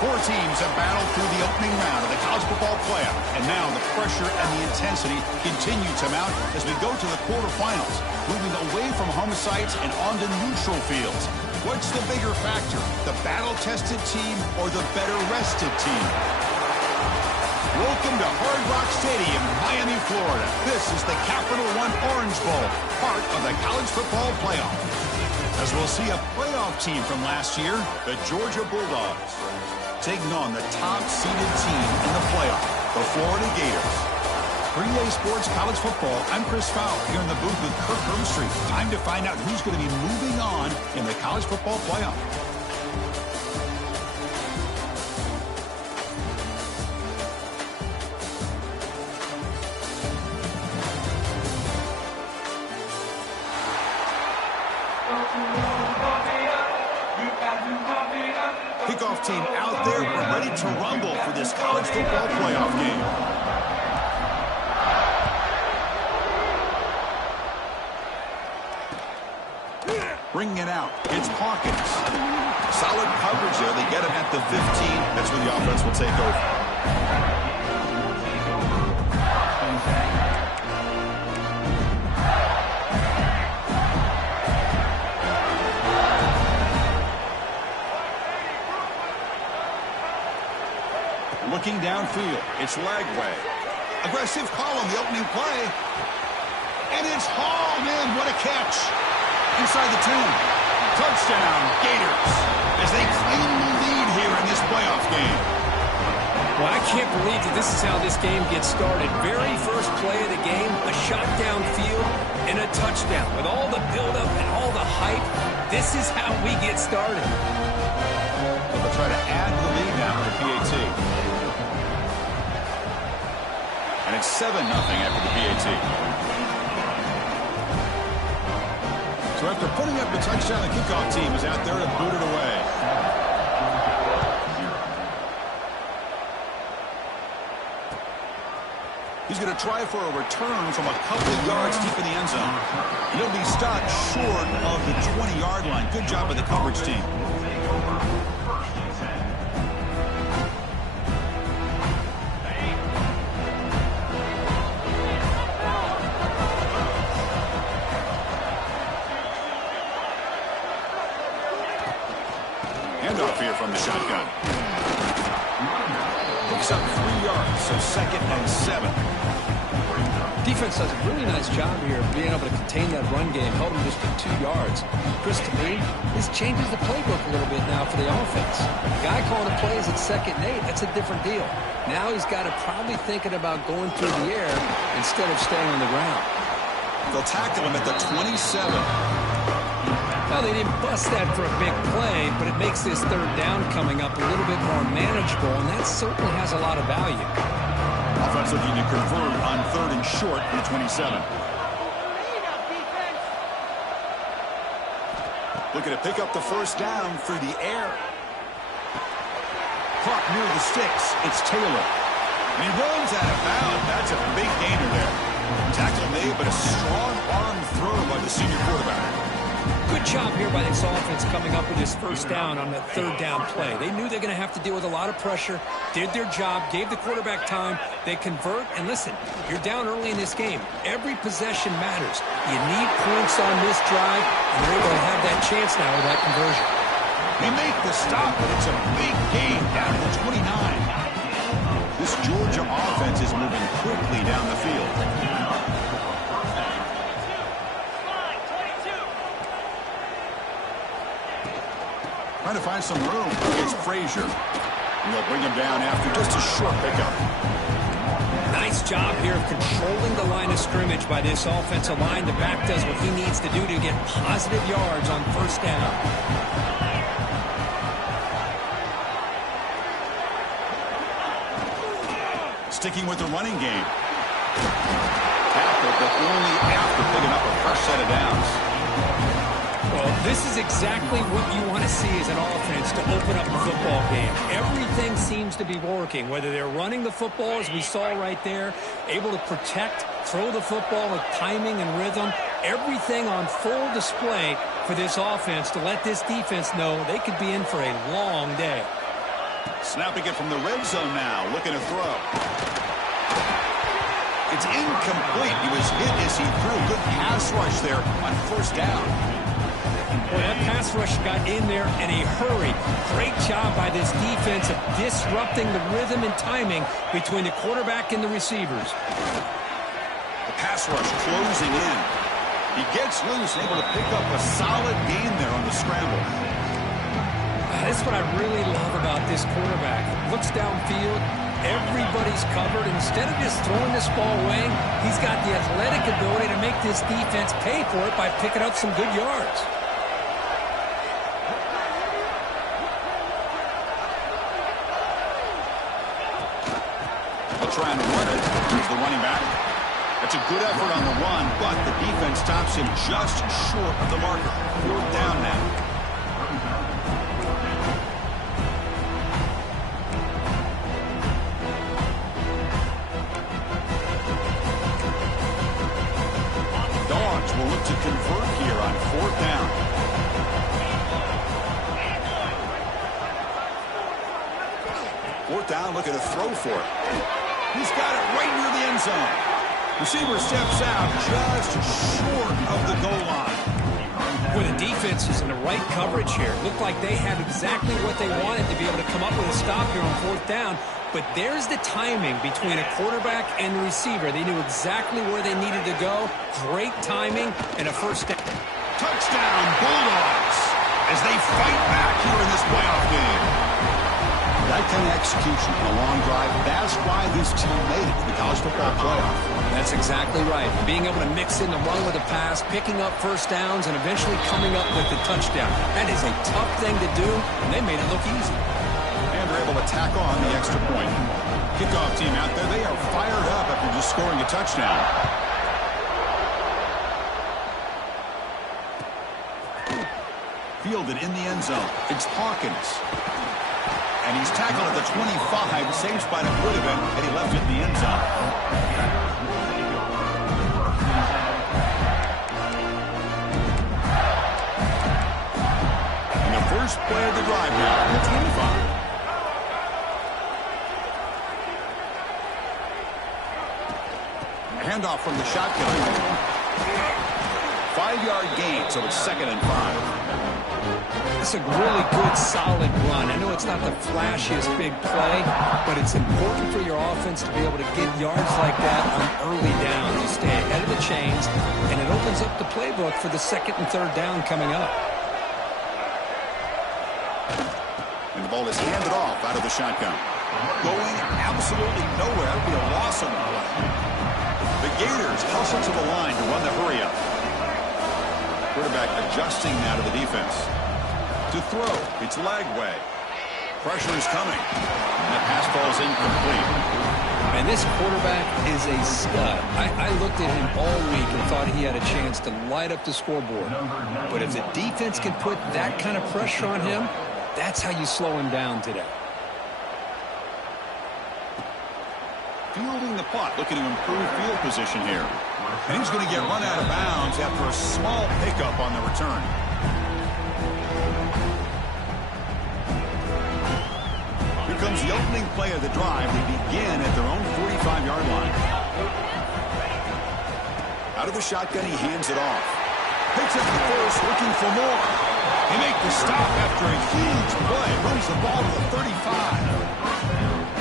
Four teams have battled through the opening round of the college football playoff, and now the pressure and the intensity continue to mount as we go to the quarterfinals, moving away from home sites and onto neutral fields. What's the bigger factor, the battle-tested team or the better-rested team? Welcome to Hard Rock Stadium, Miami, Florida. This is the Capital One Orange Bowl, part of the college football playoff. As we'll see a playoff team from last year, the Georgia Bulldogs, taking on the top-seeded team in the playoff, the Florida Gators. For EA Sports College Football, I'm Chris Fowler here in the booth with Kirk Herbstreit. Time to find out who's going to be moving on in the college football playoff. Kickoff team out there. We're ready to rumble for this college football playoff game. Bringing it out. It's Hawkins. Solid coverage there. They get him at the 15. That's where the offense will take over. Looking downfield, it's Lagway. Aggressive call on the opening play. And it's hauled in. What a catch. Inside the 10. Touchdown, Gators, as they claim the lead here in this playoff game. Well, I can't believe that this is how this game gets started. Very first play of the game, a shot downfield and a touchdown. With all the buildup and all the hype, this is how we get started. Well, they'll try to add to the lead now with the PAT. And it's 7-0 after the PAT. So after putting up the touchdown, the kickoff team is out there to boot it away. He's going to try for a return from a couple of yards deep in the end zone. He'll be stopped short of the 20-yard line. Good job by the coverage team. Handoff here from the shotgun. Picks up 3 yards, so 2nd and 7. Defense does a really nice job here of being able to contain that run game, held him just to 2 yards. Chris, to me, this changes the playbook a little bit now for the offense. The guy calling the plays at 2nd and 8, that's a different deal. Now he's got to probably thinking about going through the air instead of staying on the ground. They'll tackle him at the 27. Well, they didn't bust that for a big play, but it makes this 3rd down coming up a little bit more manageable, and that certainly has a lot of value. Offense looking to convert on 3rd and short from the 27. Looking to pick up the 1st down through the air. Clock near the sticks. It's Taylor. And he runs out of bounds. That's a big gainer there. Tackle made, but a strong arm throw by the senior quarterback. Good job here by this offense coming up with this 1st down on that 3rd down play. They knew they're going to have to deal with a lot of pressure, did their job, gave the quarterback time. They convert, and listen, you're down early in this game. Every possession matters. You need points on this drive, and they're able to have that chance now with that conversion. They make the stop, but it's a big gain down to the 29. This Georgia offense is moving quickly down the field. Trying to find some room against Frazier. And they'll bring him down after just a short pickup. Nice job here of controlling the line of scrimmage by this offensive line. The back does what he needs to do to get positive yards on 1st down. Sticking with the running game. Tackle, but only after picking up a fresh set of downs. Well, this is exactly what you want to see as an offense to open up a football game. Everything seems to be working, whether they're running the football, as we saw right there, able to protect, throw the football with timing and rhythm. Everything on full display for this offense to let this defense know they could be in for a long day. Snapping it from the red zone now, looking to throw. It's incomplete. He was hit as he threw. Good pass rush there on first down. Boy, that pass rush got in there in a hurry. Great job by this defense of disrupting the rhythm and timing between the quarterback and the receivers. The pass rush closing in. He gets loose, able to pick up a solid gain there on the scramble. That's what I really love about this quarterback. Looks downfield, everybody's covered. Instead of just throwing this ball away, he's got the athletic ability to make this defense pay for it by picking up some good yards. They'll try and run it. Here's the running back. That's a good effort on the run, but the defense stops him just short of the marker. 4th down now. Will look to convert here on 4th down. Fourth down, looking to throw for it. He's got it right near the end zone. Receiver steps out just short of the goal line. Well, the defense is in the right coverage here. Looked like they had exactly what they wanted to be able to come up with a stop here on 4th down. But there's the timing between a quarterback and the receiver. They knew exactly where they needed to go. Great timing and a first down. Touchdown, Bulldogs, as they fight back here in this playoff game. That kind of execution on a long drive, that's why this team made it to the college football playoff. That's exactly right. Being able to mix in the run with the pass, picking up first downs, and eventually coming up with the touchdown. That is a tough thing to do, and they made it look easy. And they're able to tack on the extra point. Kickoff team out there, they are fired up after just scoring a touchdown. Fielded in the end zone. It's Hawkins. And he's tackled at the 25. Same spot it would have been had he left it in the end zone. And the first play of the drive now, the 25. Handoff from the shotgun. 5-yard gain, so it's 2nd and 5. It's a really good, solid run. I know it's not the flashiest big play, but it's important for your offense to be able to get yards like that on early downs. You stay ahead of the chains, and it opens up the playbook for the 2nd and 3rd down coming up. And the ball is handed off out of the shotgun. Going absolutely nowhere. It'll be a loss on the play. The Gators hustle to the line to run the hurry up. Quarterback adjusting now to the defense. To throw, it's Lagway. Pressure is coming. And the pass ball is incomplete. And this quarterback is a stud. I looked at him all week and thought he had a chance to light up the scoreboard. But if the defense can put that kind of pressure on him, that's how you slow him down today. Fielding the punt, looking to improve field position here. And he's going to get run out of bounds after a small pickup on the return. Here comes the opening play of the drive. They begin at their own 45-yard line. Out of the shotgun, he hands it off. Picks up the first, looking for more. He makes the stop after a huge play. Runs the ball to the 35.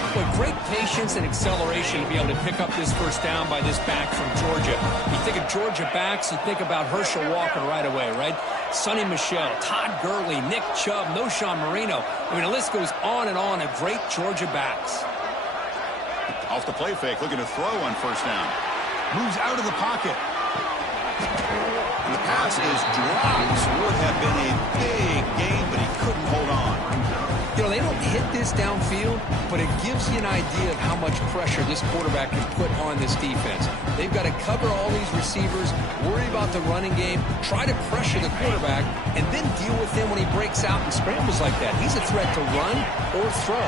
But great patience and acceleration to be able to pick up this first down by this back from Georgia. You think of Georgia backs, you think about Herschel Walker right away, right? Sonny Michel, Todd Gurley, Nick Chubb, Noshawn Marino. I mean, the list goes on and on of great Georgia backs. Off the play fake, looking to throw on first down. Moves out of the pocket. And the pass is dropped. Would have been a big gain, but he couldn't hold on. You know, they don't hit this downfield, but it gives you an idea of how much pressure this quarterback can put on this defense. They've got to cover all these receivers, worry about the running game, try to pressure the quarterback, and then deal with him when he breaks out and scrambles like that. He's a threat to run or throw.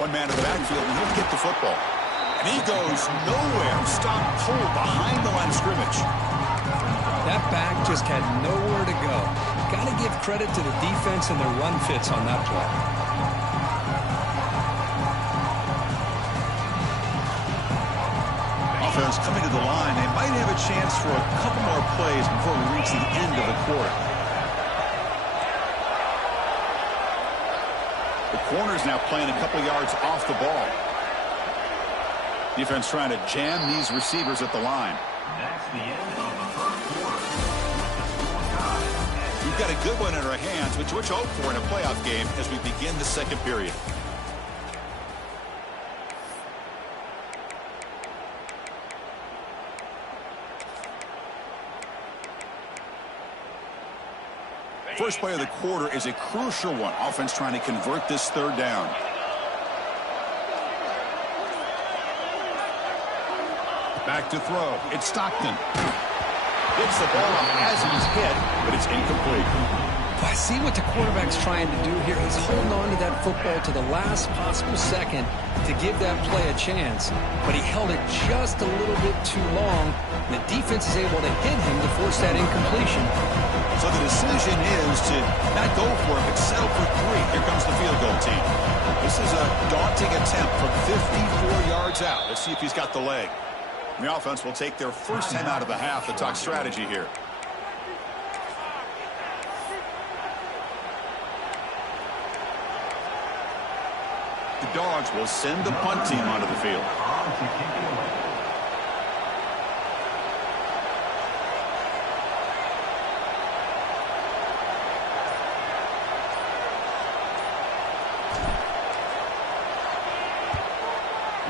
One man in the backfield, and he'll get the football. And he goes nowhere. Stopped cold behind the line of scrimmage. That back just had nowhere to go. Got to give credit to the defense and their run fits on that play. offense coming to the line. They might have a chance for a couple more plays before we reach the end of the quarter. The corner's now playing a couple yards off the ball. Defense trying to jam these receivers at the line. That's the end of the first quarter. We've got a good one in our hands, which we'll hope for in a playoff game as we begin the second period. First play of the quarter is a crucial one. Offense trying to convert this third down. Back to throw. It's Stockton. Gets the ball up as he's hit, but it's incomplete. I see what the quarterback's trying to do here. He's holding on to that football to the last possible second to give that play a chance. But he held it just a little bit too long. And the defense is able to hit him to force that incompletion. So the decision is to not go for it, but settle for 3. Here comes the field goal team. This is a daunting attempt from 54 yards out. Let's see if he's got the leg. The offense will take their first time out of the half to talk strategy here. The Dogs will send the punt team onto the field.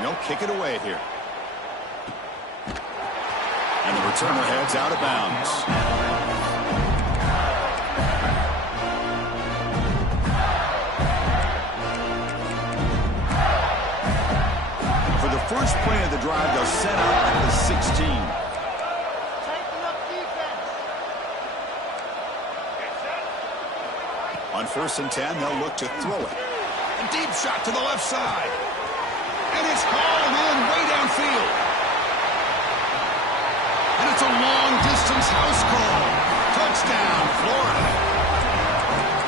They'll kick it away here. And the returner heads out of bounds. For the first play of the drive, they'll set out at the 16. Tighten up defense. On 1st and 10, they'll look to throw it. A deep shot to the left side. And it's hauled in way downfield. And it's a long-distance house call. Touchdown, Florida.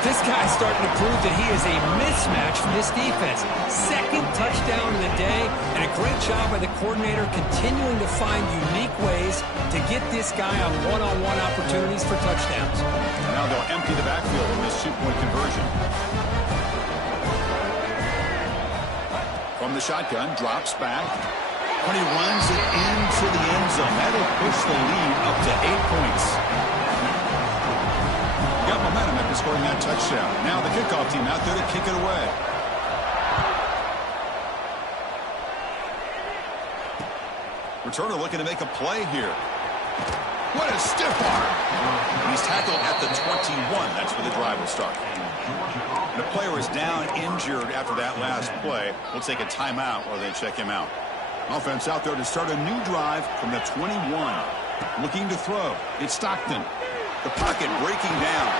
This guy's starting to prove that he is a mismatch for this defense. Second touchdown of the day, and a great job by the coordinator continuing to find unique ways to get this guy on one-on-one opportunities for touchdowns. Now they'll empty the backfield in this 2-point conversion. From the shotgun, drops back. When he runs it into the end zone, that'll push the lead up to 8 points. Got momentum after scoring that touchdown. Now the kickoff team out there to kick it away. Returner looking to make a play here. What a stiff arm. He's tackled at the 21. That's where the drive will start. The player is down injured after that last play. We'll take a timeout while they check him out. Offense out there to start a new drive from the 21. Looking to throw. It's Stockton. The pocket breaking down.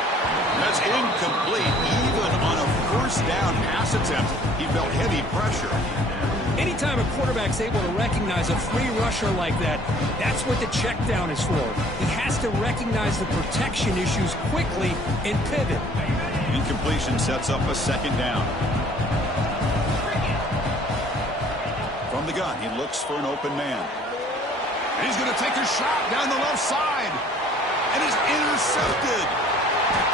That's incomplete. Even on a first down pass attempt, he felt heavy pressure. Anytime a quarterback's able to recognize a free rusher like that, that's what the check down is for. He has to recognize the protection issues quickly and pivot. Incompletion sets up a second down. From the gun, he looks for an open man. And he's going to take a shot down the left side. And is intercepted.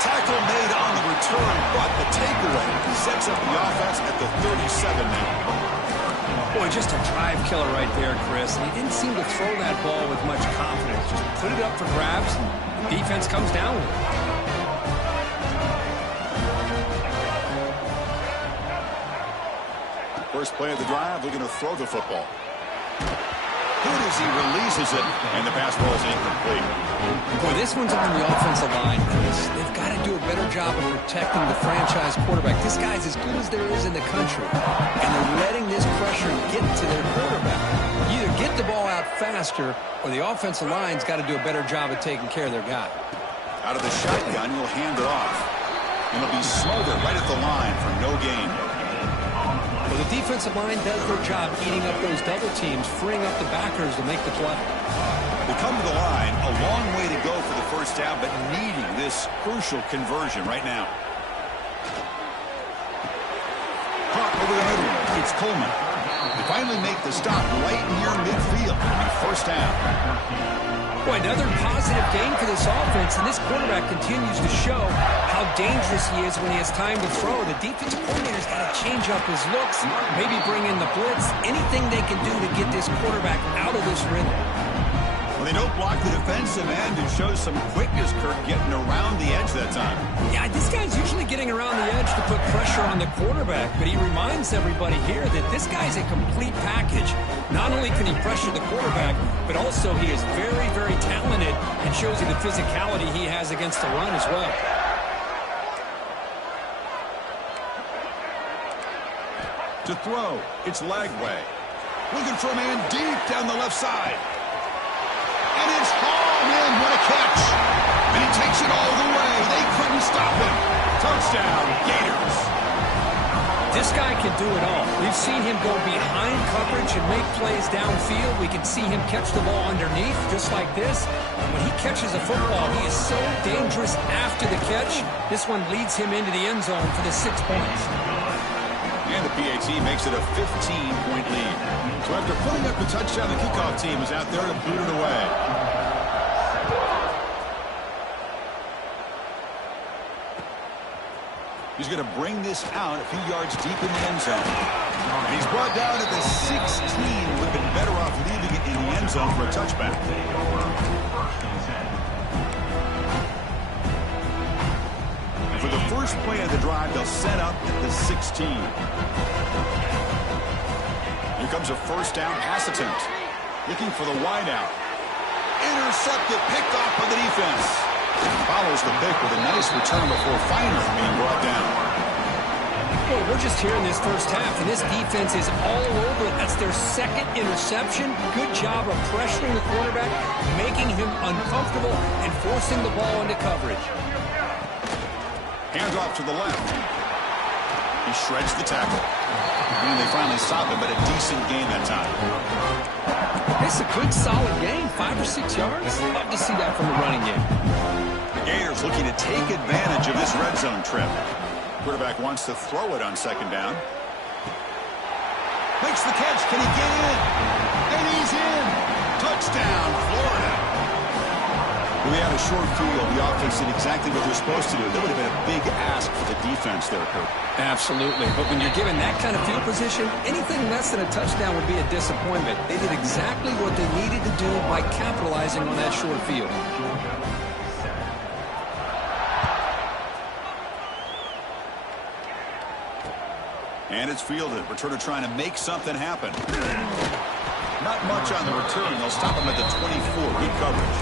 Tackle made on the return, but the takeaway sets up the offense at the 37 now. Boy, just a drive killer right there, Chris. And he didn't seem to throw that ball with much confidence. Just put it up for grabs, and the defense comes down with it. First play of the drive, looking to throw the football. Good as he releases it, and the pass ball is incomplete. Boy, this one's on the offensive line, Chris. They've got to do a better job of protecting the franchise quarterback. This guy's as good as there is in the country, and they're letting this pressure get to their quarterback. You either get the ball out faster, or the offensive line's got to do a better job of taking care of their guy. Out of the shotgun, he'll hand it off. And it'll be Smolder right at the line for no gain. Well, the defensive line does their job eating up those double teams, freeing up the backers to make the play. They come to the line, a long way to go for the first down, but needing this crucial conversion right now. Caught over the middle. It's Coleman. They finally make the stop right near midfield. It'll be first down. Boy, another positive game for this offense, and this quarterback continues to show how dangerous he is when he has time to throw. The defensive coordinator's got to change up his looks, maybe bring in the blitz, anything they can do to get this quarterback out of this rhythm. Well, they don't block the defensive end and show some quickness, Kirk, getting around the edge that time. Yeah, this guy's usually getting around the edge to put pressure on the quarterback, but he reminds everybody here that this guy's a complete package. Not only can he pressure the quarterback, but also he is very, very talented and shows you the physicality he has against the run as well. To throw, it's Lagway. Looking for a man deep down the left side. And it's hauled in. What a catch. And he takes it all the way. They couldn't stop him. Touchdown, Gators. This guy can do it all. We've seen him go behind coverage and make plays downfield. We can see him catch the ball underneath, just like this. And when he catches a football, he is so dangerous after the catch. This one leads him into the end zone for the 6 points. And the PAT makes it a 15-point lead. So after putting up the touchdown, the kickoff team is out there to boot it away. He's going to bring this out a few yards deep in the end zone. And he's brought down at the 16. Would have been better off leaving it in the end zone for a touchback. For the first play of the drive, they'll set up at the 16. Here comes a first down pass attempt. Looking for the wideout. Intercepted, picked off by the defense. Follows the pick with a nice return before finally being brought down. Well, we're just here in this first half, and this defense is all over it. That's their second interception. Good job of pressuring the quarterback, making him uncomfortable, and forcing the ball into coverage. Hands off to the left. He shreds the tackle. And they finally stop him, but a decent gain that time. It's a good, solid game. 5 or 6 yards. Love to see that from the running game. The Gators looking to take advantage of this red zone trip. Quarterback wants to throw it on second down. Makes the catch. Can he get in? And he's in. Touchdown, Florida. We had a short field. The offense did exactly what they're supposed to do. That would have been a big ask for the defense there, Kurt. Absolutely. But when you're given that kind of field position, anything less than a touchdown would be a disappointment. They did exactly what they needed to do by capitalizing on that short field. And it's fielded. Returner trying to make something happen. Not much on the return. They'll stop him at the 24. Good coverage.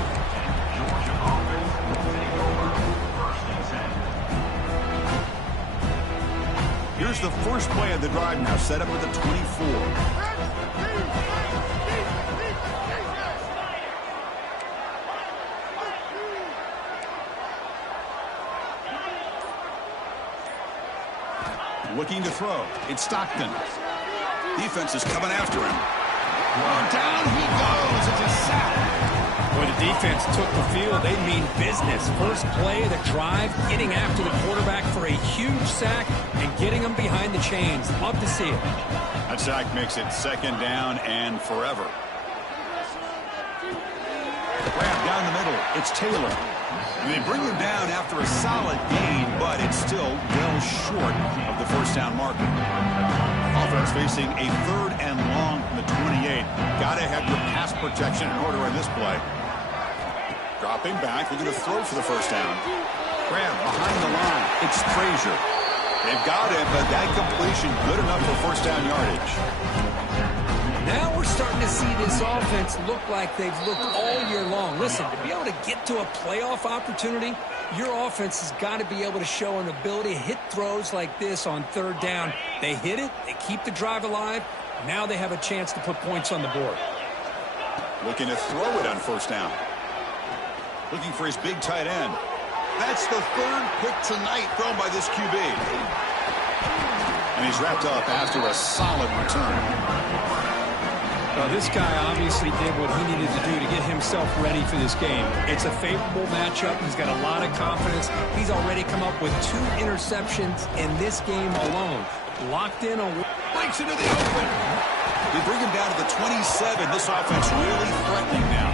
Here's the first play of the drive now, set up at the 24. Looking to throw. It's Stockton. Defense is coming after him. Down he goes. It's a sack. When the defense took the field, they mean business. First play of the drive, getting after the quarterback for a huge sack and getting him behind the chains. Love to see it. That sack makes it second down and forever. Grab down the middle. It's Taylor. And they bring him down after a solid gain, but it's still well short of the first down marker. Offense facing a third and long from the 28. Got to have your pass protection in order in this play. Dropping back, looking to throw for the first down. Grab behind the line. It's Frazier. They've got him, but that completion good enough for first down yardage. Now we're starting to see this offense look like they've looked all year long. Listen, to be able to get to a playoff opportunity, your offense has got to be able to show an ability to hit throws like this on third down. They hit it, they keep the drive alive. Now they have a chance to put points on the board. Looking to throw it on first down. Looking for his big tight end. That's the third pick tonight thrown by this QB. And he's wrapped up after a solid return. Well, this guy obviously did what he needed to do to get himself ready for this game. It's a favorable matchup. He's got a lot of confidence. He's already come up with 2 interceptions in this game alone. Locked in on... Breaks into the open. They bring him down to the 27. This offense really threatening now.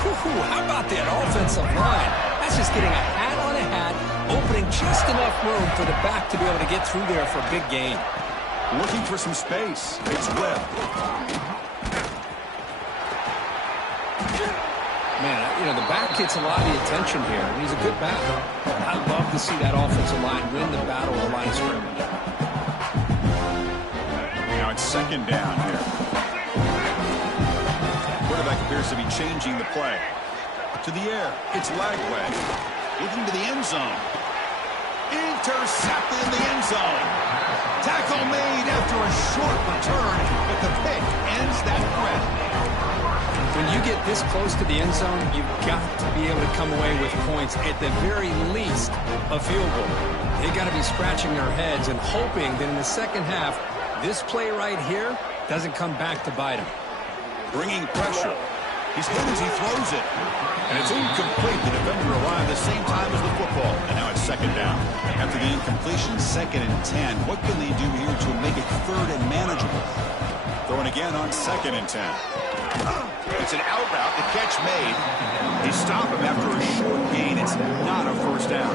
How about that offensive line? That's just getting a hat on a hat, opening just enough room for the back to be able to get through there for a big gain. Looking for some space. It's Webb. Man, the back gets a lot of the attention here. He's a good back. I'd love to see that offensive line win the battle of the line of scrimmage. Now it's second down here. Quarterback appears to be changing the play. To the air. It's Lagway. Looking to the end zone. Intercepted in the end zone. Tackle made after a short return, but the pick ends that threat. When you get this close to the end zone, you've got to be able to come away with points, at the very least, a field goal. They got to be scratching their heads and hoping that in the second half, this play right here doesn't come back to bite them. Bringing pressure. He's hit as he throws it. And it's incomplete. The defender arrived the same time as the football. And now it's second down. After the incompletion, 2nd and 10. What can they do here to make it 3rd and manageable? Throwing again on 2nd and 10. It's an out route. The catch made. They stop him after a short gain. It's not a first down.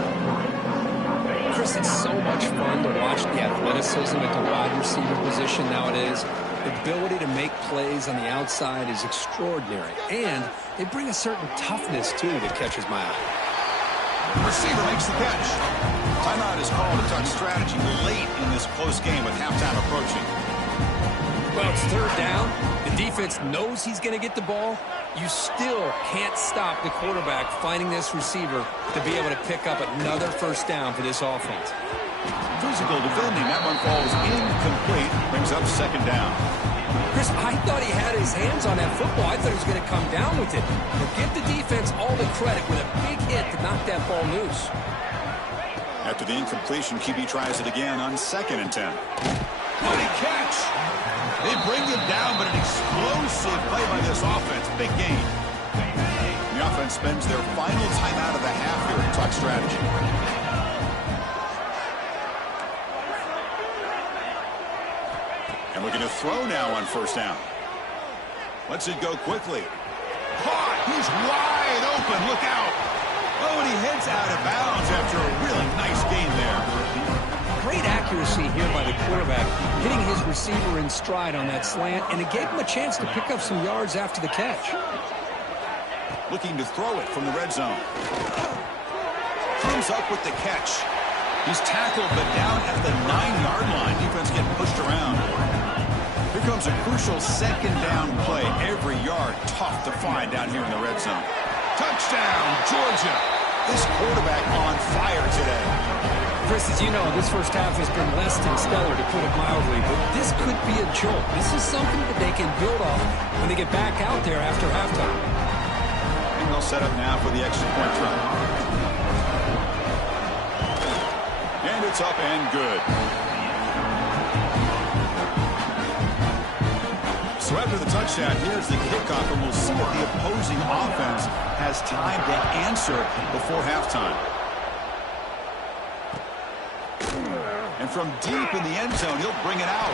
Chris, it's so much fun to watch the athleticism at the wide receiver position nowadays. The ability to make plays on the outside is extraordinary. And they bring a certain toughness, too, that catches my eye. Receiver makes the catch. Timeout is called to talk strategy late in this close game with halftime approaching. Well, it's 3rd down. The defense knows he's going to get the ball. You still can't stop the quarterback finding this receiver to be able to pick up another first down for this offense. Physical defending. That one falls incomplete. Brings up 2nd down. Chris, I thought he had his hands on that football. I thought he was going to come down with it. But give the defense all the credit with a big hit to knock that ball loose. After the incompletion, QB tries it again on 2nd and 10. What a catch! They bring him down, but an explosive play by this offense. Big gain. The offense spends their final timeout of the half here in talk strategy. And we're going to throw now on 1st down. Lets it go quickly. Caught! He's wide open. Look out! Oh, and he heads out of bounds after a really nice game there. Great accuracy here by the quarterback, hitting his receiver in stride on that slant, and it gave him a chance to pick up some yards after the catch. Looking to throw it from the red zone. Comes up with the catch. He's tackled, but down at the 9-yard line. Defense getting pushed around. Here comes a crucial 2nd down play. Every yard tough to find down here in the red zone. Touchdown, Georgia. This quarterback on fire today. Chris, as you know, this first half has been less than stellar, to put it mildly, but this could be a jolt. This is something that they can build on when they get back out there after halftime. And they'll set up now for the extra point try. And it's up and good. So after the touchdown, here's the kickoff, and we'll see if the opposing offense has time to answer before halftime. And from deep in the end zone, he'll bring it out.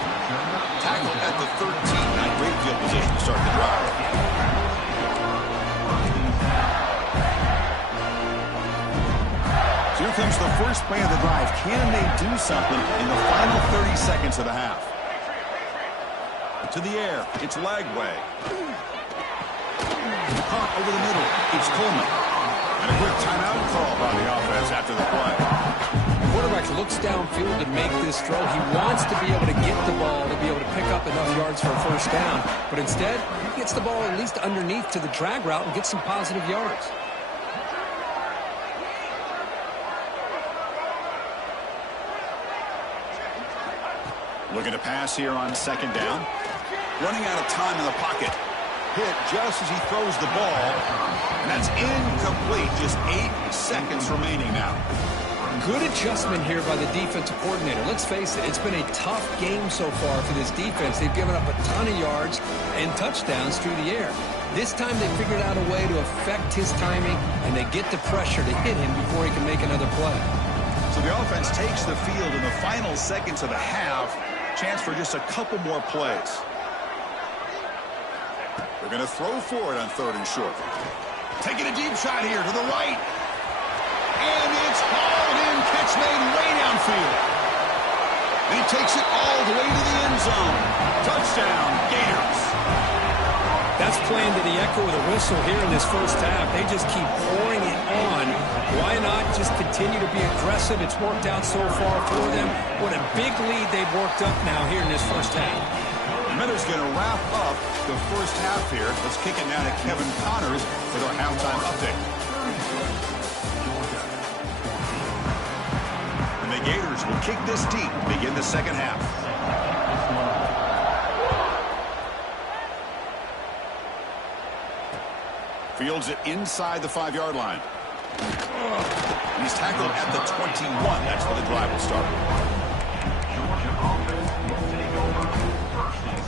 Tackled at the 13. Not great field position to start the drive. So here comes the first play of the drive. Can they do something in the final 30 seconds of the half? To the air. It's Lagway. Caught over the middle. It's Coleman. And a quick timeout call by the offense after the play. Quarterback looks downfield to make this throw. He wants to be able to get the ball to be able to pick up enough yards for a first down. But instead, he gets the ball at least underneath to the drag route and gets some positive yards. Looking to pass here on 2nd down. Running out of time in the pocket. Hit just as he throws the ball. And that's incomplete. Just 8 seconds remaining now. Good adjustment here by the defensive coordinator. Let's face it, it's been a tough game so far for this defense. They've given up a ton of yards and touchdowns through the air. This time they figured out a way to affect his timing, and they get the pressure to hit him before he can make another play. So the offense takes the field in the final seconds of the half. Chance for just a couple more plays. They're going to throw for it on 3rd and short. Taking a deep shot here to the right. And it's hauled in. Catch made way downfield. And he takes it all the way to the end zone. Touchdown, Gators. That's playing to the echo of the whistle here in this first half. They just keep pouring it on. Why not just continue to be aggressive? It's worked out so far for them. What a big lead they've worked up now here in this first half. Miller's going to wrap up the first half here. Let's kick it now to Kevin Connors with our halftime update. And the Gators will kick this deep, begin the second half. Fields it inside the 5-yard line. And he's tackled at the 21. That's where the drive will start. Georgia offense will take over 1st and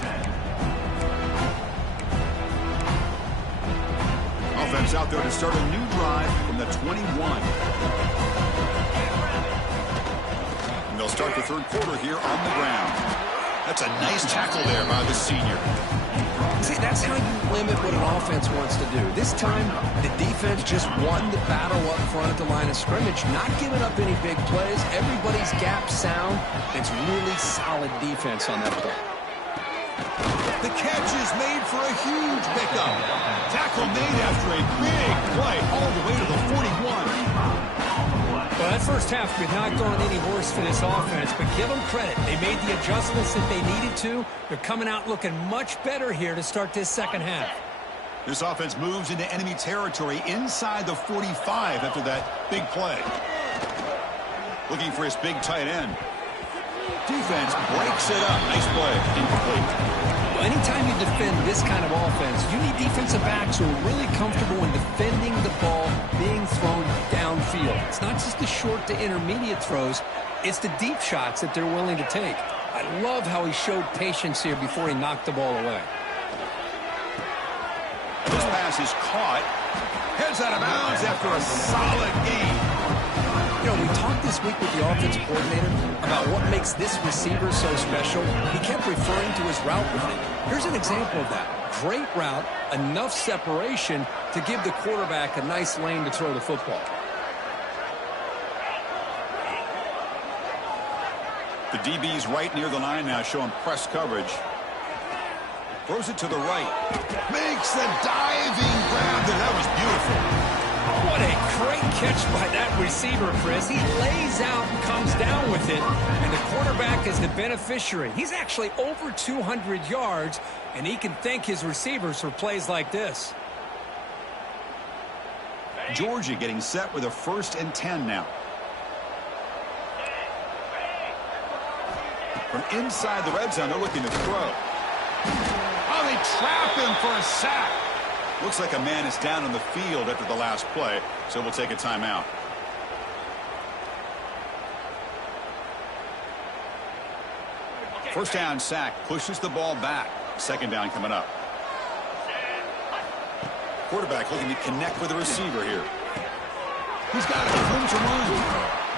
10. Offense out there to start a new drive from the 21. And they'll start the 3rd quarter here on the ground. That's a nice tackle there by the senior. See, that's how you limit what an offense wants to do. This time, the defense just won the battle up front at the line of scrimmage, not giving up any big plays. Everybody's gap sound. It's really solid defense on that play. The catch is made for a huge pickup. Tackle made after a big play all the way to the 41. Well, that first half could not gone any worse for this offense, but give them credit. They made the adjustments that they needed to. They're coming out looking much better here to start this second half. This offense moves into enemy territory inside the 45 after that big play. Looking for his big tight end. Defense breaks it up. Nice play. Incomplete. Well, anytime you defend this kind of offense, you need defensive backs who are really comfortable in defending the ball being thrown downfield. It's not just the short to intermediate throws. It's the deep shots that they're willing to take. I love how he showed patience here before he knocked the ball away. This pass is caught. Heads out of bounds after a solid gain. You know, we talked this week with the offensive coordinator about what makes this receiver so special. He kept referring to his route running. Here's an example of that. Great route, enough separation to give the quarterback a nice lane to throw the football. The DB's right near the line now, showing press coverage. Throws it to the right. Makes the diving grab there. That was beautiful. What a great catch by that receiver, Chris. He lays out and comes down with it, and the quarterback is the beneficiary. He's actually over 200 yards, and he can thank his receivers for plays like this. Georgia getting set with a 1st and 10 now. From inside the red zone, they're looking to throw. Oh, they trap him for a sack. Looks like a man is down on the field after the last play, so we'll take a timeout. First down sack, pushes the ball back. 2nd down coming up. Quarterback looking to connect with the receiver here. He's got it. Room to run.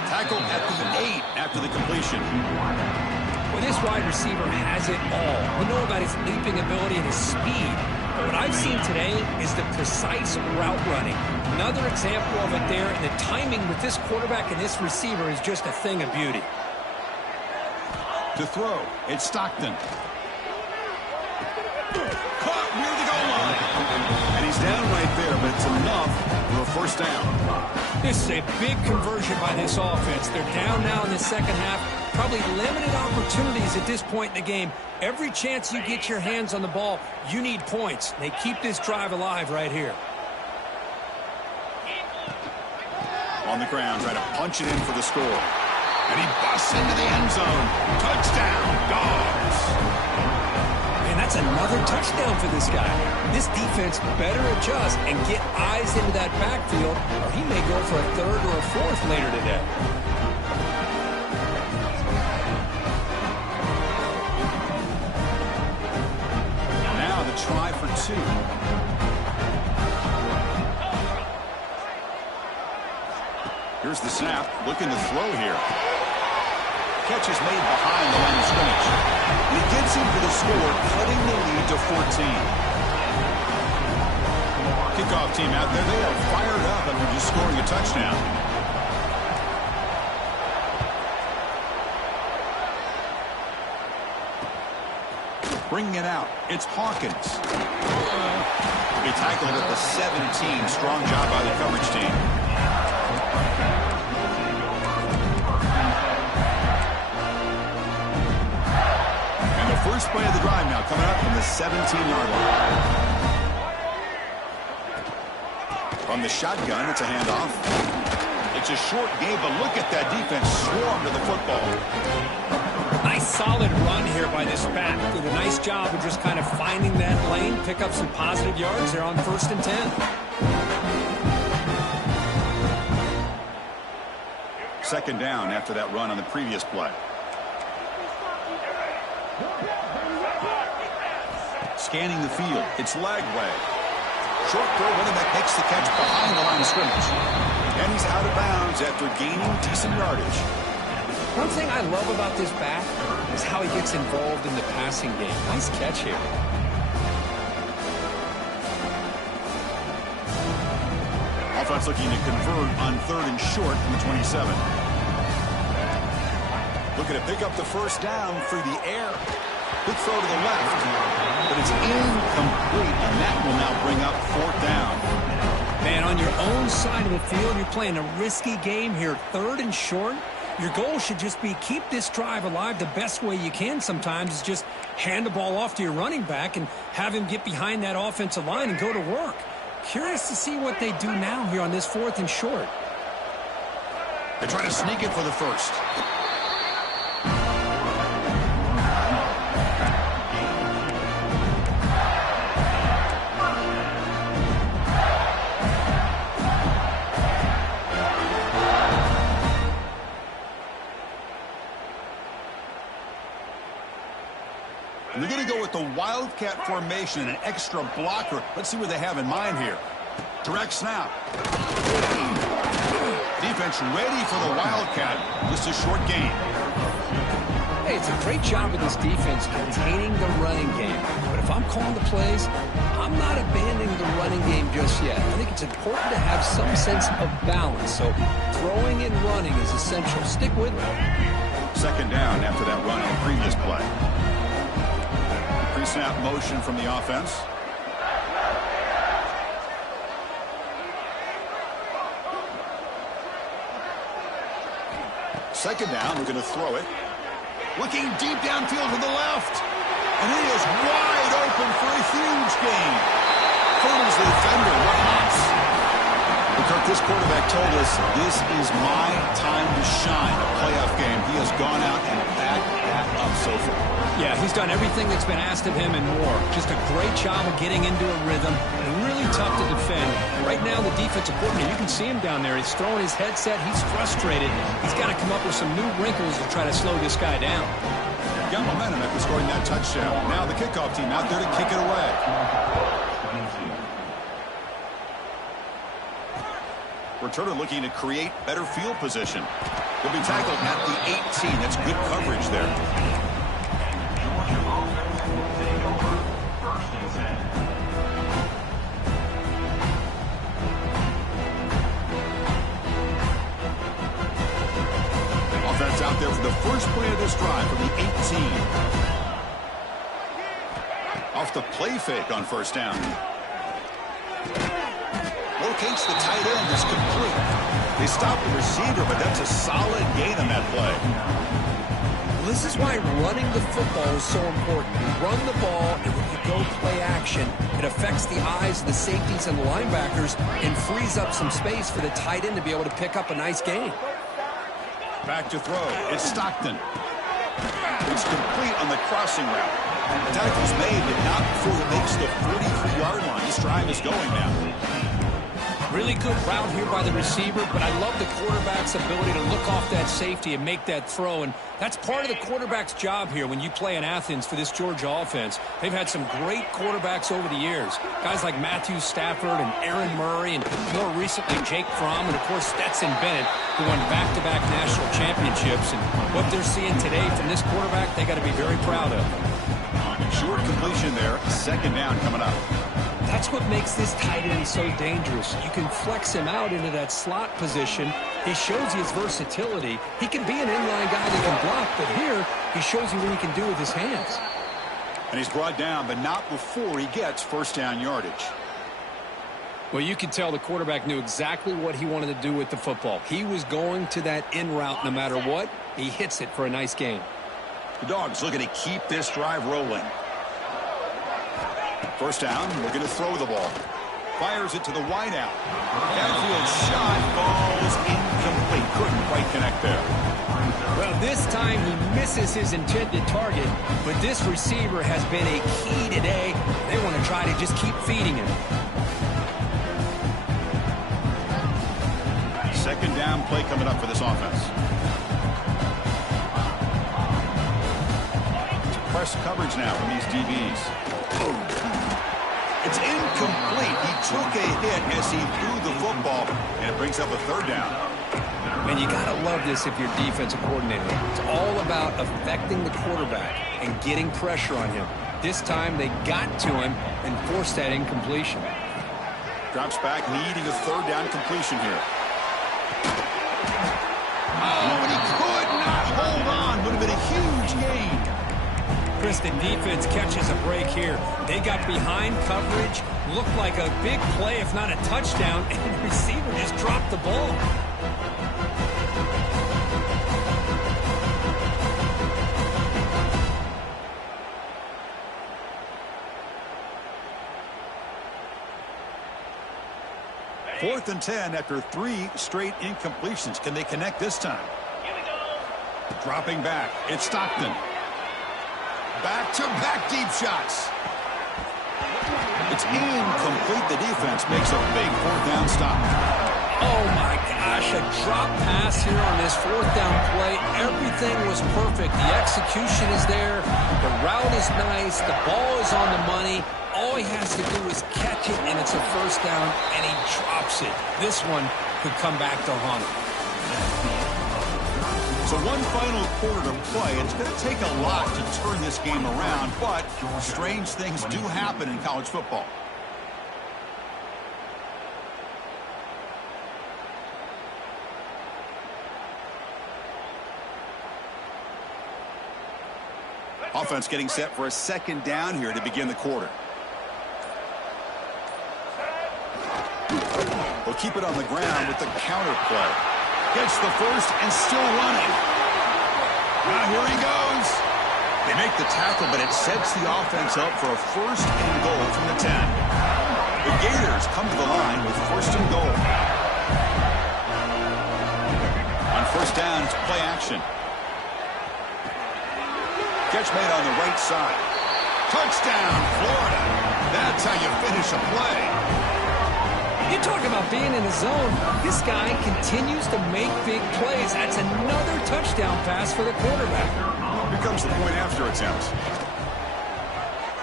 Tackled at the 8 after the completion. Well, this wide receiver has it all. We know about his leaping ability and his speed. But what I've seen today is the precise route running. Another example of it there, and the timing with this quarterback and this receiver is just a thing of beauty. To throw, it's Stockton. Caught near the goal line. And he's down right there, but it's enough for a 1st down. This is a big conversion by this offense. They're down now in the second half. Probably limited opportunities at this point in the game. Every chance you get your hands on the ball, you need points. They keep this drive alive right here. On the ground, trying to punch it in for the score. And he busts into the end zone. Touchdown, Dogs. Man, that's another touchdown for this guy. This defense better adjust and get eyes into that backfield, or he may go for a 3rd or a 4th later today. Try for 2. Here's the snap. Looking to throw here. Catch is made behind the line of scrimmage. And he gets in for the score, cutting the lead to 14. Kickoff team out there, they are fired up after just scoring a touchdown. Bringing it out, it's Hawkins. He tackled at the 17. Strong job by the coverage team. And the first play of the drive now coming up from the 17-yard line. From the shotgun, it's a handoff. It's a short game, but look at that defense swarm to the football. Nice solid run here by this back. Did a nice job of just kind of finding that lane, pick up some positive yards there on 1st and 10. Second down after that run on the previous play. Scanning the field. It's Lagway. Short throw, running back makes the catch behind the line of scrimmage. And he's out of bounds after gaining decent yardage. One thing I love about this back is how he gets involved in the passing game. Nice catch here. Offense looking to convert on 3rd and short from the 27. Looking to pick up the first down through the air. Good throw to the left, but it's incomplete, and that will now bring up 4th down. Man, on your own side of the field, you're playing a risky game here. 3rd and short. Your goal should just be keep this drive alive the best way you can sometimes is just hand the ball off to your running back and have him get behind that offensive line and go to work. Curious to see what they do now here on this 4th and short. They're trying to sneak it for the first. And they're going to go with the Wildcat formation and an extra blocker. Let's see what they have in mind here. Direct snap. Defense ready for the Wildcat. Just a short game. Hey, it's a great job of this defense containing the running game. But if I'm calling the plays, I'm not abandoning the running game just yet. I think it's important to have some sense of balance. So throwing and running is essential. Stick with it. Second down after that run on the previous play. Pre-snap motion from the offense. Second down, we're going to throw it. Looking deep downfield to the left. And he is wide open for a huge gain. Hurdles the defender. What hops? Kirk, this quarterback told us this is my time to shine. A playoff game. He has gone out and backed that up so far. Yeah, he's done everything that's been asked of him and more. Just a great job of getting into a rhythm. Really tough to defend. Right now, the defensive coordinator, you can see him down there. He's throwing his headset. He's frustrated. He's got to come up with some new wrinkles to try to slow this guy down. Got momentum after scoring that touchdown. Now the kickoff team out there to kick it away. Returner looking to create better field position. He'll be tackled at the 18. That's good coverage there. Georgia offense will take over 1st and 10. Offense out there for the first play of this drive from the 18. Off the play fake on first down. Locates the tight end. It's complete. They stop the receiver, but that's a solid gain on that play. Well, this is why running the football is so important. You run the ball, and when you go play action, it affects the eyes of the safeties and the linebackers and frees up some space for the tight end to be able to pick up a nice gain. Back to throw. It's Stockton. It's complete on the crossing route. The tackle's made, but not before he makes the 43-yard line. This drive is going now. Really good route here by the receiver, but I love the quarterback's ability to look off that safety and make that throw. And that's part of the quarterback's job here when you play in Athens for this Georgia offense. They've had some great quarterbacks over the years. Guys like Matthew Stafford and Aaron Murray, and more recently Jake Fromm, and of course Stetson Bennett, who won back-to-back national championships. And what they're seeing today from this quarterback, they got to be very proud of. Short completion there. Second down coming up. That's what makes this tight end so dangerous. You can flex him out into that slot position. He shows you his versatility. He can be an inline guy that can block, but here he shows you what he can do with his hands. And he's brought down, but not before he gets first down yardage. Well, you can tell the quarterback knew exactly what he wanted to do with the football. He was going to that in route no matter what. He hits it for a nice gain. The Dogs looking to keep this drive rolling. First down, we're going to throw the ball. Fires it to the wideout. Downfield shot falls incomplete. Couldn't quite connect there. Well, this time he misses his intended target, but this receiver has been a key today. They want to try to just keep feeding him. Second down play coming up for this offense. Press coverage now from these DBs. It's incomplete. He took a hit as he threw the football, and it brings up a third down. And you got to love this if you're defensive coordinator. It's all about affecting the quarterback and getting pressure on him. This time they got to him and forced that incompletion. Drops back, needing a third down completion here. Oh, and he could not hold on. Would have been a huge gain. Chris, the defense catches a break here. They got behind coverage, looked like a big play, if not a touchdown, and the receiver just dropped the ball. Fourth and 10 after 3 straight incompletions. Can they connect this time? Dropping back. It's Stockton. Back-to-back deep shots. It's incomplete. The defense makes a big fourth down stop. Oh, my gosh, a drop pass here on this fourth down play. Everything was perfect. The execution is there. The route is nice. The ball is on the money. All he has to do is catch it, and it's a first down, and he drops it. This one could come back to haunt him. So one final quarter to play. It's going to take a lot to turn this game around, but strange things do happen in college football. Offense getting set for a second down here to begin the quarter. They'll keep it on the ground with the counter play. Gets the first and still running. Now here he goes. They make the tackle, but it sets the offense up for a first and goal from the 10. The Gators come to the line with first and goal. On first down, it's play action. Catch made on the right side. Touchdown, Florida. That's how you finish a play. You talk about being in the zone. This guy continues to make big plays. That's another touchdown pass for the quarterback. Here comes the point after attempt.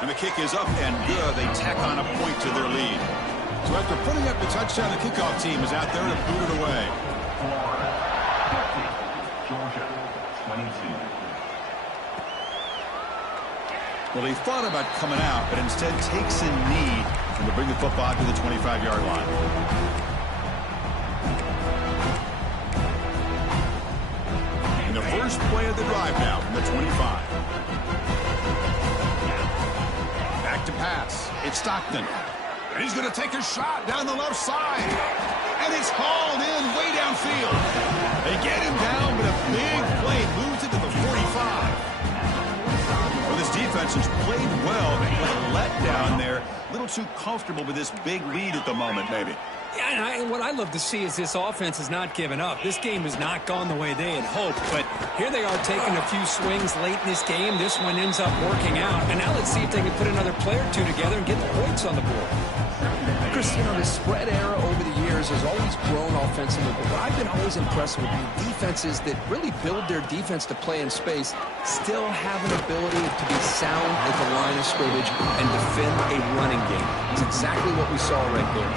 And the kick is up and good. They tack on a point to their lead. So after putting up the touchdown, the kickoff team is out there to boot it away. Georgia, 22. Well, he thought about coming out, but instead takes a knee and to bring the football to the 25-yard line. And the first play of the drive now from the 25. Back to pass. It's Stockton. And he's going to take a shot down the left side. And it's hauled in way downfield. They get him down, but a big play moves it to the 45. Well, this defense has played well, but a letdown there. A little too comfortable with this big lead at the moment, maybe. Yeah, and what I love to see is this offense has not given up. This game has not gone the way they had hoped, but here they are taking a few swings late in this game. This one ends up working out, and now let's see if they can put another play or two together and get the points on the board. Chris, you know, the spread era over the years has always grown offensively, but what I've been always impressed with the defenses that really build their defense to play in space still have an ability to be sound at the line of scrimmage and defend a running game. It's exactly what we saw right there.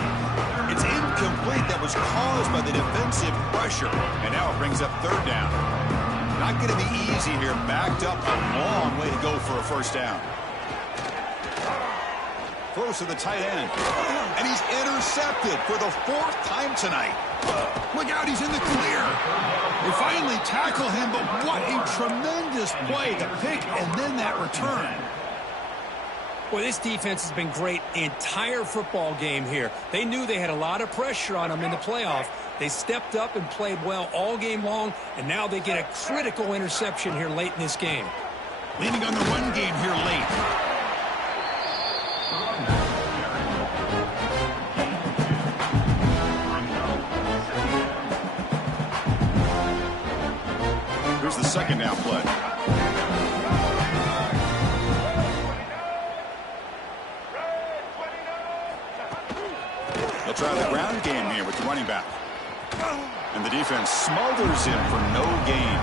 It's incomplete. That was caused by the defensive pressure. And now it brings up third down. Not going to be easy here. Backed up a long way to go for a first down. Close to the tight end. And he's intercepted for the 4th time tonight. Look out, he's in the clear. They finally tackle him, but what a tremendous play. The pick and then that return. Well, this defense has been great the entire football game here. They knew they had a lot of pressure on them in the playoff. They stepped up and played well all game long, and now they get a critical interception here late in this game. Leaning on the run game here late. Here's the second down play. They'll try the ground game here with the running back. And the defense smothers him for no gain.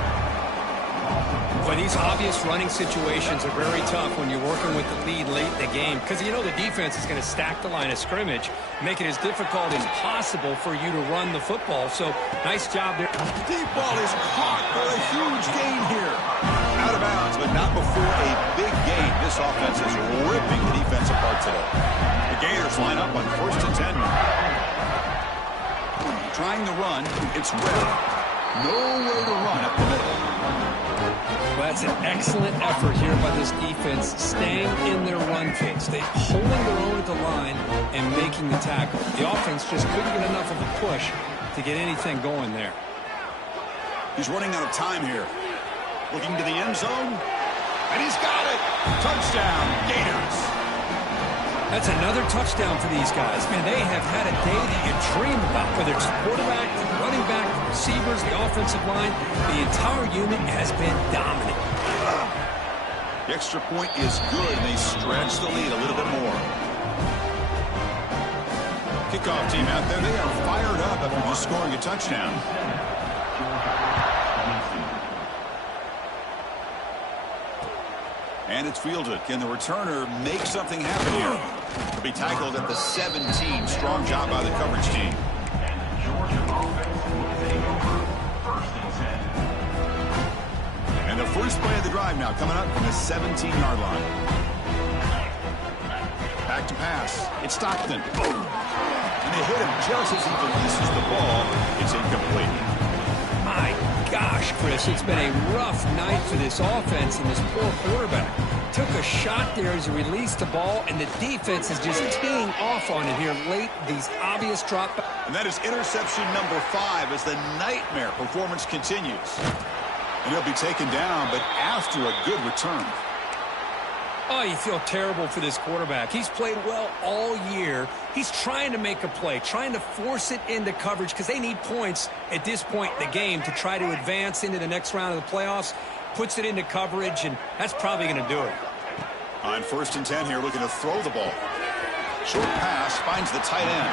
Well, these obvious running situations are very tough when you're working with the lead late in the game because you know the defense is going to stack the line of scrimmage, make it as difficult as possible for you to run the football. So, nice job there. Deep ball is caught for a huge gain here. Out of bounds, but not before a big gain. This offense is ripping the defense apart today. The Gators line up on 1st and 10. Trying the run, it's Webb. Nowhere to run up the middle. Well, that's an excellent effort here by this defense, staying in their run phase. They holding their own at the line and making the tackle. The offense just couldn't get enough of a push to get anything going there. He's running out of time here. Looking to the end zone, and he's got it. Touchdown, Gators. That's another touchdown for these guys. Man, they have had a day that you dream about, whether it's quarterback, running back, receivers, the offensive line. The entire unit has been dominant. The extra point is good, and they stretch the lead a little bit more. Kickoff team out there, they are fired up after just scoring a touchdown. And it's fielded. Can the returner make something happen here? He'll be tackled at the 17. Strong job by the coverage team. And the Georgia offense will take over 1st and 10. And the first play of the drive now coming up from the 17-yard line. Back to pass. It's Stockton. And they hit him just as he releases the ball. It's incomplete. My gosh, Chris, it's been a rough night for this offense and this poor quarterback. Took a shot there as he released the ball, and the defense is just teeing off on it here late. These obvious dropbacks. And that is interception number 5 as the nightmare performance continues. And he'll be taken down, but after a good return. Oh, you feel terrible for this quarterback. He's played well all year. He's trying to make a play, trying to force it into coverage because they need points at this point in the game to try to advance into the next round of the playoffs. Puts it into coverage, and that's probably going to do it. On 1st and 10 here, looking to throw the ball. Short pass finds the tight end.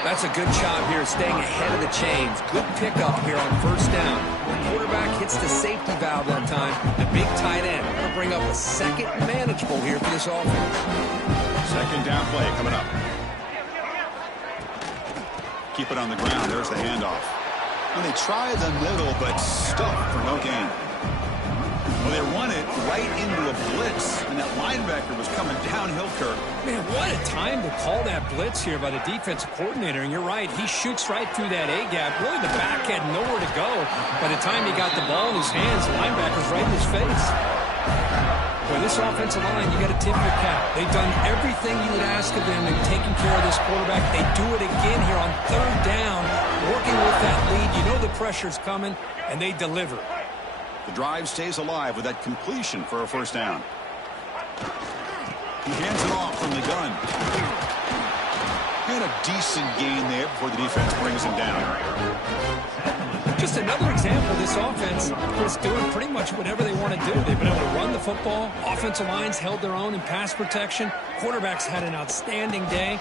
That's a good job here, staying ahead of the chains. Good pickup here on 1st down. The quarterback hits the safety valve that time. The big tight end going to bring up a second manageable here for this offense. Second down play coming up. Keep it on the ground. There's the handoff. And they try the middle, but stuffed for no gain. Well, they run it right into a blitz, and that linebacker was coming downhill, Kirk. Man, what a time to call that blitz here by the defensive coordinator. And you're right, he shoots right through that A-gap. Really, the back had nowhere to go. By the time he got the ball in his hands, the linebacker's right in his face. Boy, this offensive line, you got to tip your cap. They've done everything you would ask of them in taking care of this quarterback. They do it again here on 3rd down, working with that lead. You know the pressure's coming, and they deliver. The drive stays alive with that completion for a first down. He hands it off from the gun. And a decent gain there before the defense brings him down. Just another example of this offense is doing pretty much whatever they want to do. They've been able to run the football. Offensive lines held their own in pass protection. Quarterbacks had an outstanding day.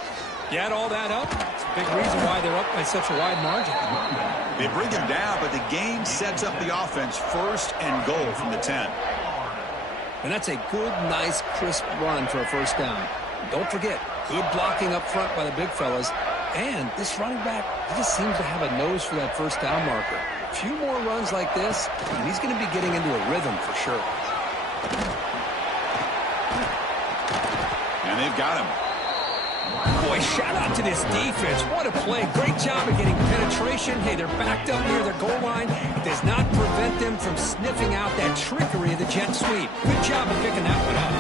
You add all that up, it's a big reason why they're up by such a wide margin. They bring him down, but the game sets up the offense first and goal from the 10. And that's a good, nice, crisp run for a first down. Don't forget, good blocking up front by the big fellas. And this running back, he just seems to have a nose for that first down marker. A few more runs like this, and he's going to be getting into a rhythm for sure. And they've got him. Boy, shout out to this defense. What a play. Great job of getting penetration. Hey, they're backed up near their goal line. It does not prevent them from sniffing out that trickery of the jet sweep. Good job of picking that one up.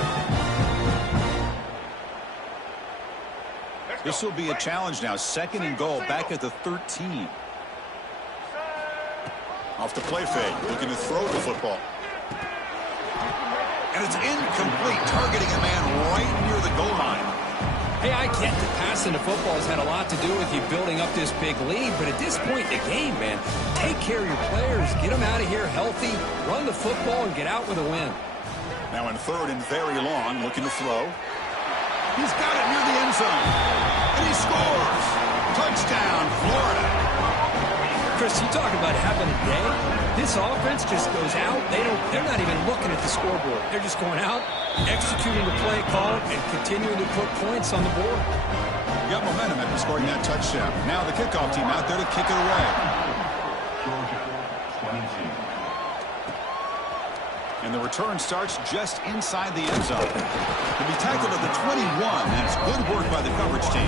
This will be a challenge now. Second and goal back at the 13. Off the play fake. Looking to throw the football. And it's incomplete. Targeting a man right near the goal line. Hey, I get that passing the football has had a lot to do with you building up this big lead, but at this point in the game, man, take care of your players, get them out of here healthy, run the football, and get out with a win. Now in third and very long, looking to throw. He's got it near the end zone. And he scores. Touchdown, Florida. Chris, you talk about having a day. This offense just goes out. They're not even looking at the scoreboard. They're just going out, executing the play call, and continuing to put points on the board. You got momentum after scoring that touchdown. Now the kickoff team out there to kick it away. Georgia, 22. And the return starts just inside the end zone. To be tackled at the 21. That's good work by the coverage team.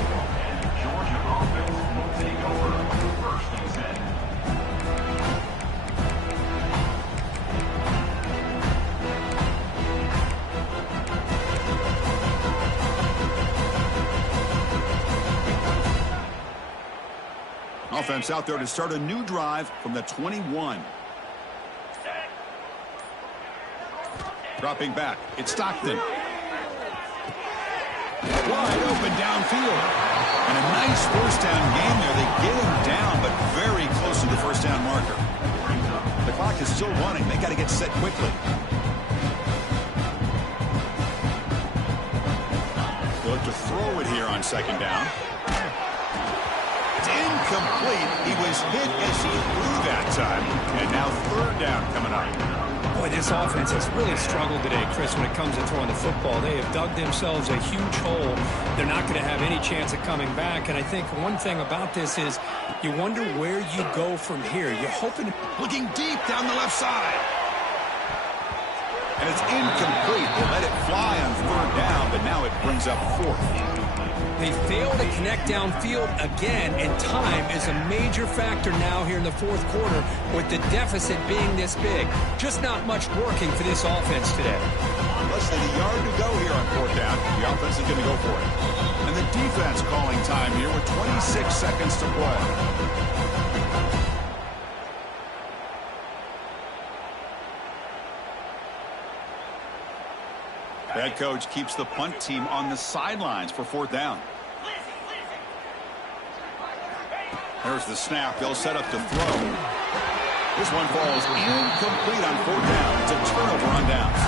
Georgia offense will take over first and 10. Offense out there to start a new drive from the 21. Dropping back, it's Stockton. Wide open downfield. And a nice first down game there. They get him down, but very close to the first down marker. The clock is still running. They got to get set quickly. They look to throw it here on second down. It's incomplete. He was hit as he threw that time. And now third down coming up. Boy, this offense has really struggled today, Chris, when it comes to throwing the football. They have dug themselves a huge hole. They're not going to have any chance of coming back. And I think one thing about this is you wonder where you go from here. You're hoping... Looking deep down the left side. And it's incomplete. They let it fly on third down, but now it brings up fourth. They fail to connect downfield again, and time is a major factor now here in the fourth quarter with the deficit being this big. Just not much working for this offense today. Less than a yard to go here on fourth down. The offense is going to go for it. And the defense calling time here with 26 seconds to play. Head coach keeps the punt team on the sidelines for fourth down. There's the snap. They'll set up to throw. This one falls incomplete on fourth down. It's a turnover on downs.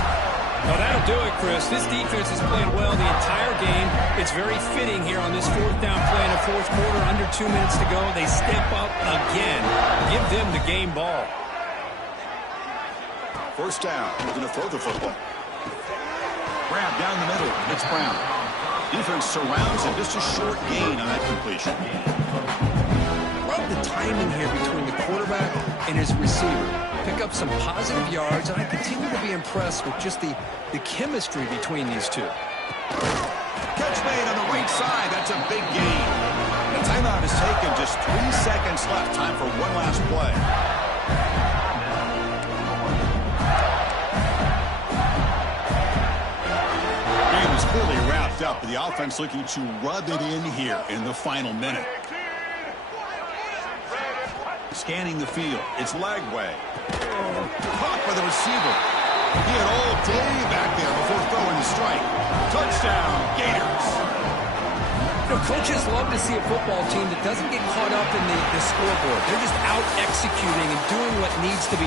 Well, that'll do it, Chris. This defense has played well the entire game. It's very fitting here on this fourth down play in the fourth quarter. Under 2 minutes to go. They step up again. Give them the game ball. First down. He's going to throw the football. Grab down the middle. It's Brown. Defense surrounds him. Just a short gain on that completion. Love the timing here between the quarterback and his receiver. Pick up some positive yards, and I continue to be impressed with just the chemistry between these two. Catch made on the right side. That's a big gain. The timeout is taken. Just 3 seconds left. Time for one last play. Clearly wrapped up. The offense looking to rub it in here in the final minute. Scanning the field. It's Lagway. Caught by the receiver. He had all day back there before throwing the strike. Touchdown, Gators. You know, coaches love to see a football team that doesn't get caught up in the scoreboard. They're just out executing and doing what needs to be